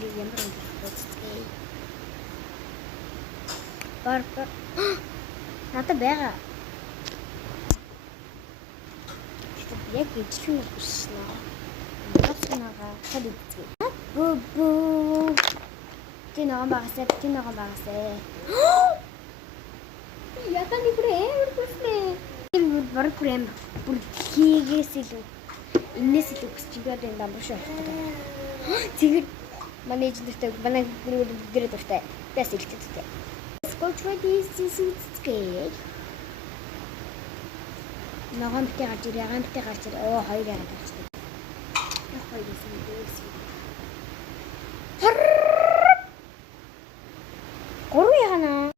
тэрийг ямар амжилттай цэцгээ. Бар. Надад байгаа. Яг ижлэх юм биш наа. Яцнага хад үзье. Бүү. Тиногоомагасаа. Яагаад нэг амар бүснэ. Энэ баг прем бүр хийгээс илүү энэс илүү гэж чигээр энэ дамбар шүү. Тэгээд менежертэй манай гэрээ дуртай. Тэс илтгэдэг. Скотч ready сисүцгээ. Ногоомтой гарч ирээ. Оо хоёр яагаад гарч ирээ. Яг хоёр юм дээс. Гурав яана.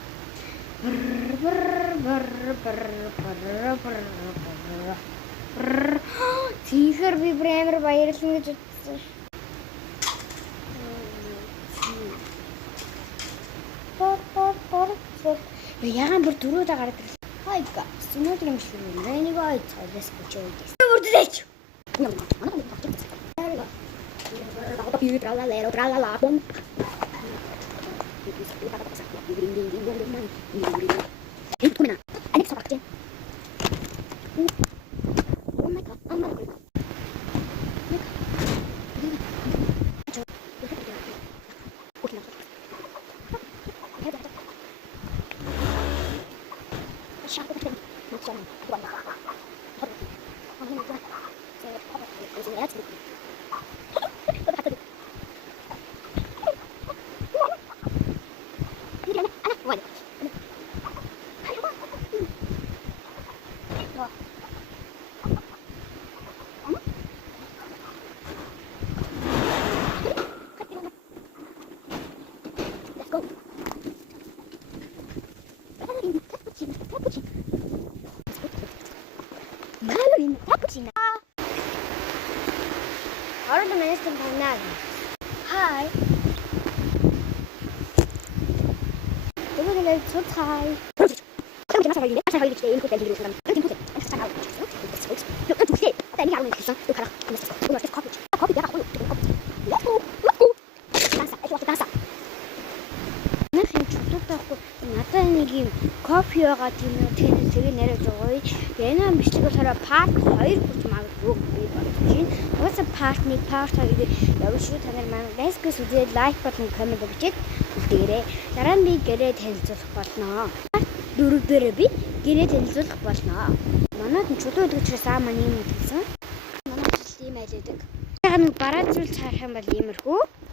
Тийхэр би амар баярлна гэж бодсон. Ягаан бүр дөрөвдөө гараад ирлээ. Хайга. Өнөөдөр юм шиг юм. Нэг айцгаас бүчөөдөөс. Үрдээч. Orada menestim panag. Hi. Dulu nilai hi. Kamu jangan sampai asal ini kita ini kita jadi orang. Kamu jangan asal asal. Lu kan tuh sih. Tadi aku nih kisah. Lu kalah. Lu harus kopi. Kopi dia aku. Let's go. Dansa. Нэг юм чөлөөтэй ахгүй. Надад нэг юм кофе байгаа тийм нэг тэрийг нэрэж өгөөй. Яна бичлэг болохоор парк 2 гэж магадгүй би бодож байна. Угаасаа парк 2 явж шүү. Та нар маань лайкс үзээд лайк болон комент бичээд үлдээгээрэй. Дараа нь би гэрээ танилцуулах болно. Дөрөвдөө би гэрээ танилцуулах болно. Манайд чөлөө өгдөг учраас маань юм хэлсэн. Манай жил ийм айлдаг. Яг нэг бараа зүйл цаах юм бол иймэрхүү.